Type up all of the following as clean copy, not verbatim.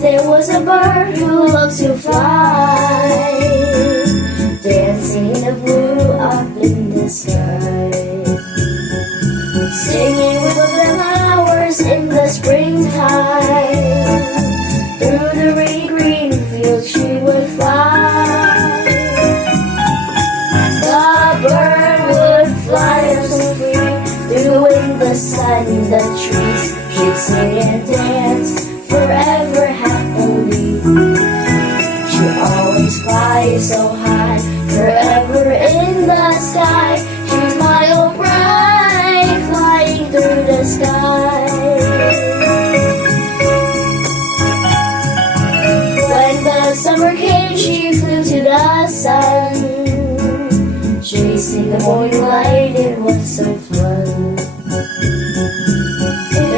there was a bird who loves to fly, dancing in the blue up in the sky, singing with the flowers in the springtime. Through the rainy green fields she would fly. The bird would fly so free, through the wind, the sun, the trees. She'd sing and dance forever happily. She always flies so high, forever in the sky. She smiled bright, flying through the sky. When the summer came, she flew to the sun, chasing the morning light. It was so fun.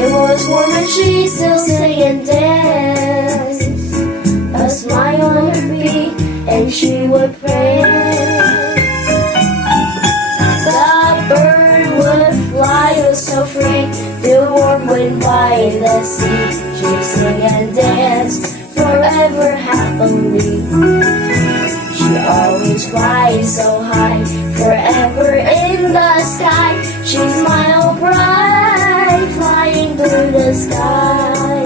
It was warm and she still sang and danced, a smile on her beak, and she would praise. The bird would fly, it was so free, feel warm wind by the sea. She'd sing and dance forever happily. She always flies so high, forever in the sky. She smiled bright, flying through the sky.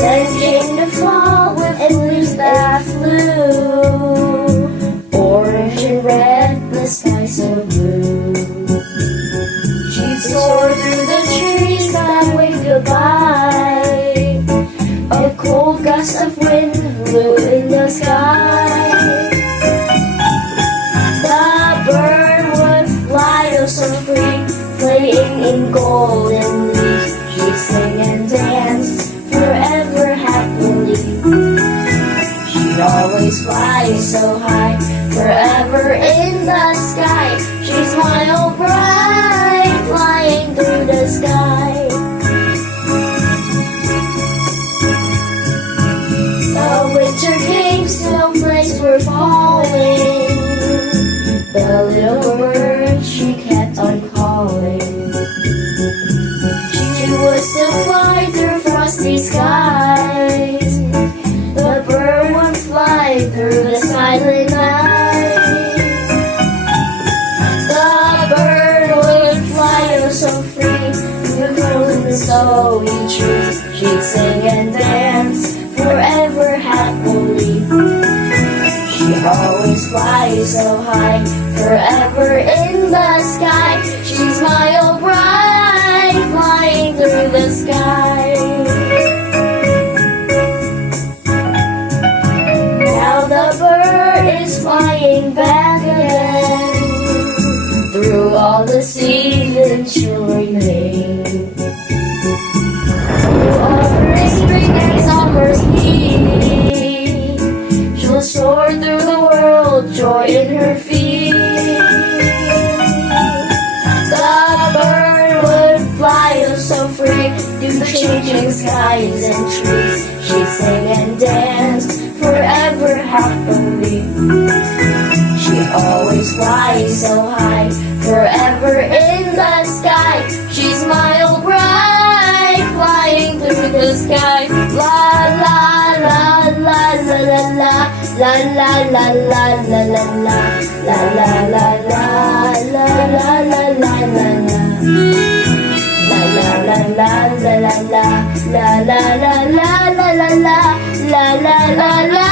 Then came the fall with leaves that flew, orange and red, the sky so blue. She soared through the trees that waved goodbye. A cold gust of wind blew in the sky. The bird would fly oh so free, playing in golden leaves. She'd sing and dance forever happily. She'd always fly so high, forever in the sky. She'd smile bright, flying through the sky. The winter came, snowflakes were falling. The little bird, she kept on calling. She would still fly through frosty skies. The bird would fly through the silent night. The bird would fly oh so free, through frozen snowy trees. She'd sing and dance forever happily. She always flies so high, forever in the sky. She smiled bright, flying through the sky. Now the bird is flying back again, through all the seasons she'll remain. Through all the spring and summer's heat, she'll soar through the world, joy in her feet. The bird would fly oh so free, through the changing skies and trees. She'd sing and dance forever happily. She always flies so high, forever in the sky. She smiled bright, flying through the sky. La la la la la la la. La la la la la la la. La la la la la la la la la la. La la la la la la la. La la la la la la la. La la la la.